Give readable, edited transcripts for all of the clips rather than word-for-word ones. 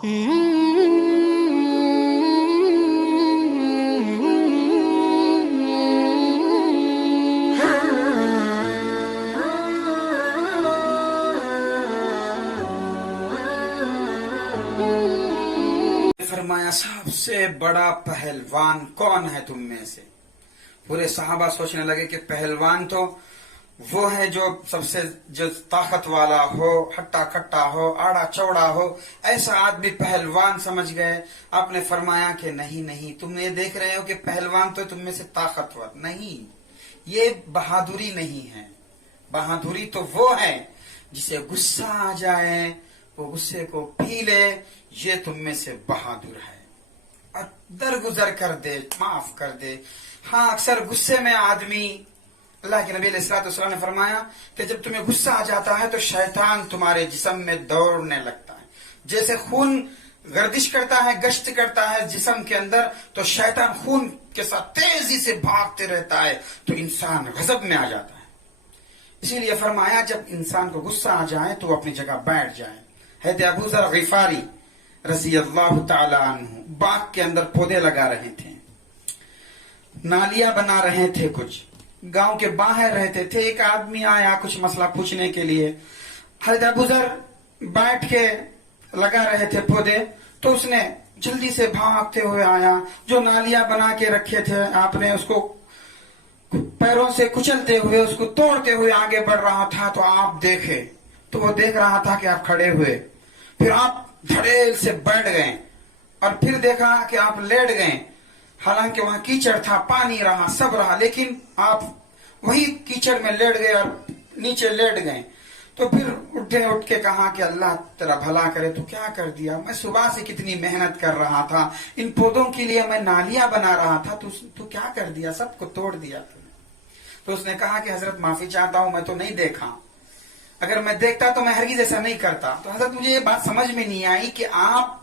फरमाया सबसे बड़ा पहलवान कौन है तुम में से? पूरे सहाबा सोचने लगे कि पहलवान तो वो है जो सबसे जो ताकत वाला हो, हट्टा कट्टा हो, आड़ा चौड़ा हो, ऐसा आदमी पहलवान समझ गए। आपने फरमाया कि नहीं नहीं, तुम ये देख रहे हो कि पहलवान तो तुम में से ताकतवर नहीं, ये बहादुरी नहीं है। बहादुरी तो वो है जिसे गुस्सा आ जाए, वो गुस्से को पी ले, ये तुम में से बहादुर है। और दरगुजर कर दे, माफ कर दे। हाँ, अक्सर गुस्से में आदमी, अल्लाह के नबी अलैहिस्सलाम ने फरमाया कि जब तुम्हें गुस्सा आ जाता है तो शैतान तुम्हारे जिस्म में दौड़ने लगता है। जैसे खून गर्दिश करता है, गश्त करता है जिस्म के अंदर, तो शैतान खून के साथ तेजी से भागते रहता है, तो इंसान गजब में आ जाता है। इसीलिए फरमाया जब इंसान को गुस्सा आ जाए तो वो अपनी जगह बैठ जाए। हज़रत अबू ज़र ग़िफ़ारी रज़ी अल्लाह तआला अन्हु बाग के अंदर पौधे लगा रहे थे, नालियां बना रहे थे, कुछ गांव के बाहर रहते थे। एक आदमी आया कुछ मसला पूछने के लिए। हज़रत अबू ज़र बैठ के लगा रहे थे पौधे, तो उसने जल्दी से भागते हुए आया। जो नालियां बना के रखे थे आपने, उसको पैरों से कुचलते हुए, उसको तोड़ते हुए आगे बढ़ रहा था। तो आप देखे, तो वो देख रहा था कि आप खड़े हुए, फिर आप धड़ेल से बैठ गए, और फिर देखा कि आप लेट गए। हालांकि वहां कीचड़ था, पानी रहा, सब रहा, लेकिन आप वही कीचड़ में लेट गए और नीचे लेट गए। तो फिर उठ के कहा कि अल्लाह तेरा भला करे, तू क्या कर दिया? मैं सुबह से कितनी मेहनत कर रहा था, इन पौधों के लिए मैं नालियां बना रहा था, तू क्या कर दिया? सबको तोड़ दिया तूने। तो उसने कहा कि हजरत माफी चाहता हूं, मैं तो नहीं देखा, अगर मैं देखता तो मैं हरगिज ऐसा नहीं करता। तो हजरत मुझे ये बात समझ में नहीं आई कि आप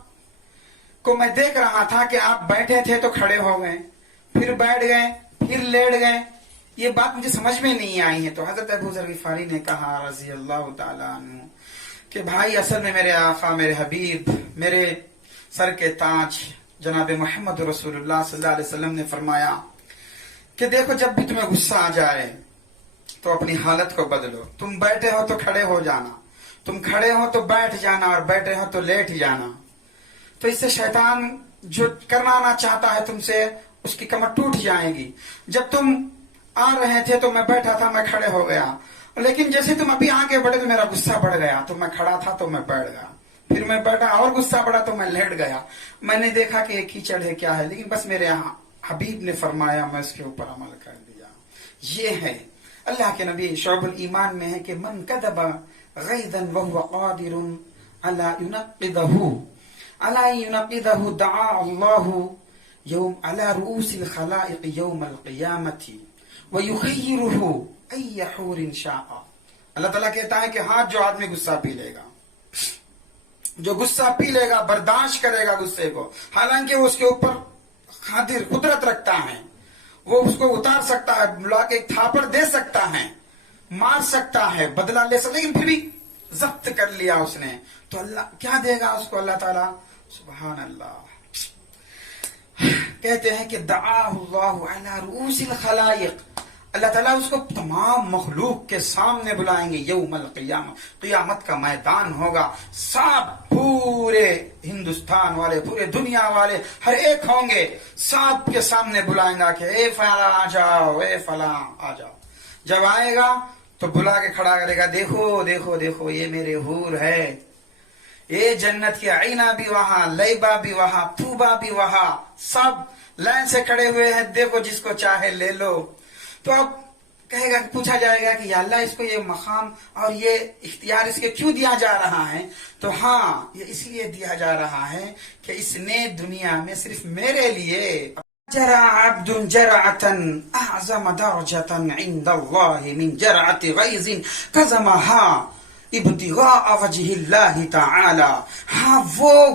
को मैं देख रहा था कि आप बैठे थे तो खड़े हो गए, फिर बैठ गए, फिर लेट गए, ये बात मुझे समझ में नहीं आई है। तो हजरत अबू ज़र ग़िफ़ारी ने कहा रज़ी अल्लाह तआला अन्हु कि भाई, असल में मेरे आका, मेरे हबीब, मेरे सर के ताज जनाब मोहम्मद रसूलुल्लाह सल्लल्लाहु अलैहि वसल्लम ने फरमाया कि देखो, जब भी तुम्हें गुस्सा आ जाए तो अपनी हालत को बदलो। तुम बैठे हो तो खड़े हो जाना, तुम खड़े हो तो बैठ जाना, और बैठे हो तो लेट जाना। तो इससे शैतान जो करना ना चाहता है तुमसे, उसकी कमर टूट जाएगी। जब तुम आ रहे थे तो मैं बैठा था, मैं खड़े हो गया, लेकिन जैसे तुम अभी आगे बढ़े तो मेरा गुस्सा बढ़ गया, तो मैं खड़ा था तो मैं बैठ गया, फिर मैं बैठा और गुस्सा बढ़ा तो मैं लेट गया। मैंने देखा कि एक कीचड़ है, क्या है, लेकिन बस मेरे यहाँ हबीब ने फरमाया, मैं उसके ऊपर अमल कर दिया। ये है अल्लाह के नबी शुअबुल ईमान में है कि मन कदबा गैज़न वहुव क़ादिरुन अला युनक़िदहु अला युनक़िदहु दआ अल्लाहु यौम अला रुऊसिल खलाइक़ यौमल क़ियामति व युख़य्यिरुहु अय्य हूरिन शाअ। अल्लाह ताला कहता है कि हाँ, जो आदमी गुस्सा पी लेगा, जो गुस्सा पी लेगा, बर्दाश्त करेगा गुस्से को, हालांकि वो उसके ऊपर कादिर कुदरत रखता है, वो उसको उतार सकता है, बुला के एक थापड़ दे सकता है, मार सकता है, बदला ले सकता, लेकिन फिर भी जब्त कर लिया उसने, तो अल्लाह क्या देगा उसको? अल्लाह ताला सुभान अल्लाह कहते हैं कि दआहुल्लाहु अला रुऊसिल खलाइक़, अल्लाह ताला उसको तमाम मखलूक के सामने बुलाएंगे। यौमल क़ियामत, क़ियामत का मैदान होगा, सब पूरे हिंदुस्तान वाले, पूरे दुनिया वाले हर एक होंगे, सब के सामने बुलाएंगा कि ए फला आ जाओ, ए फला आ जाओ। जब आएगा तो बुला के खड़ा करेगा, देखो देखो देखो, ये मेरे हूर है, ये जन्नत की आईना भी वहां, लैबा भी वहां, तूबा भी वहां, सब लाइन से खड़े हुए हैं, देखो जिसको चाहे ले लो। तो अब कहेगा, पूछा जाएगा कि या अल्लाह, इसको ये मकाम और ये इख्तियार इसके क्यों दिया जा रहा है? तो हाँ, ये इसलिए दिया जा रहा है कि इसने दुनिया में सिर्फ मेरे लिए जरा अब्दुन जरअतन अअज़म दरजतन इंदल्लाहि मिन जरअति गैज़िन कज़महा इब्तिग़ाअ वजहिल्लाहि तआला। हाँ, वो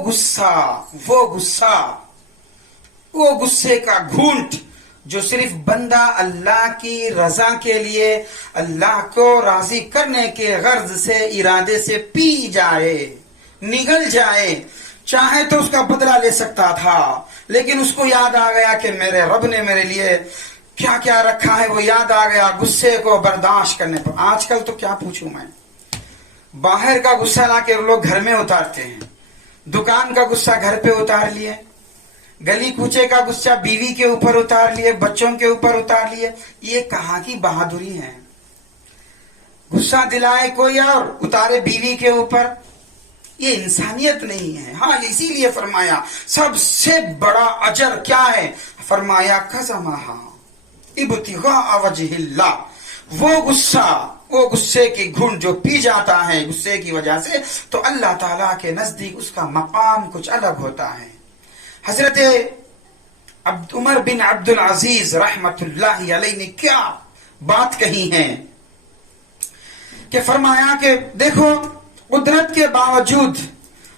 गुस्से का घूंट जो सिर्फ बंदा अल्लाह की रजा के लिए, अल्लाह को राजी करने के गर्ज से, इरादे से पी जाए, निगल जाए, چاہے تو اس کا بدلہ لے سکتا تھا، لیکن اس کو یاد آ گیا کہ میرے رب نے میرے لیے کیا کیا رکھا ہے، وہ یاد آ گیا غصے کو برداشت کرنے پر۔ آج کل تو کیا پوچھوں میں، باہر کا غصہ لا کے لوگ گھر میں اتارتے ہیں، دکان کا غصہ گھر پہ اتار لیے، گلی کوچے کا غصہ بیوی کے اوپر اتار لیے، بچوں کے اوپر اتار لیے۔ یہ کہاں کی بہادری ہے؟ غصہ دلائے کوئی اور اتارے بیوی کے اوپر، یہ انسانیت نہیں ہے۔ ہاں اسی لیے فرمایا سب سے بڑا اجر کیا ہے؟ فرمایا قسمہا ابتغاء وجہ اللہ، وہ غصہ، وہ غصے کی گھن جو پی جاتا ہے غصے کی وجہ سے، تو اللہ تعالیٰ کے نزدیک اس کا مقام کچھ الگ ہوتا ہے۔ حضرت عمر بن عبد العزیز رحمت اللہ علیہ نے کیا بات کہی ہے کہ فرمایا کہ دیکھو قدرت کے باوجود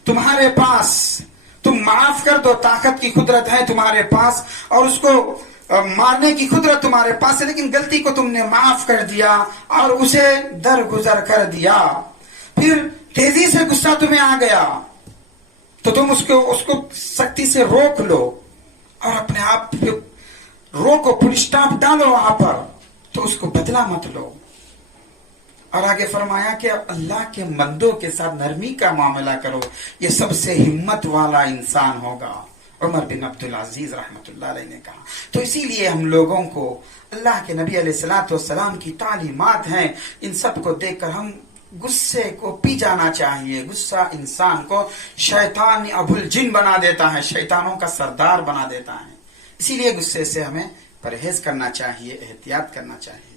تمہارے پاس، تم معاف کر دو، طاقت کی قدرت ہے تمہارے پاس اور اس کو مارنے کی قدرت تمہارے پاس ہے، لیکن غلطی کو تم نے معاف کر دیا اور اسے درگزر کر دیا، پھر تیزی سے غصہ تمہیں آ گیا تو تم اس کو سختی سے روک لو اور اپنے آپ پہ روکو، فل اسٹاپ ڈالو وہاں پر، تو اس کو بدلہ مت لو۔ اور آگے فرمایا کہ اللہ کے بندوں کے ساتھ نرمی کا معاملہ کرو، یہ سب سے ہمت والا انسان ہوگا، عمر بن عبد العزیز رحمت اللہ علیہ نے کہا۔ تو اسی لیے ہم لوگوں کو اللہ کے نبی علیہ الصلوۃ والسلام کی تعلیمات ہیں، ان سب کو دیکھ کر ہم غصے کو پی جانا چاہیے۔ غصہ انسان کو شیطان ابو الجن بنا دیتا ہے، شیطانوں کا سردار بنا دیتا ہے، اسی لیے غصے سے ہمیں پرہیز کرنا چاہیے، احتیاط کرنا چاہیے۔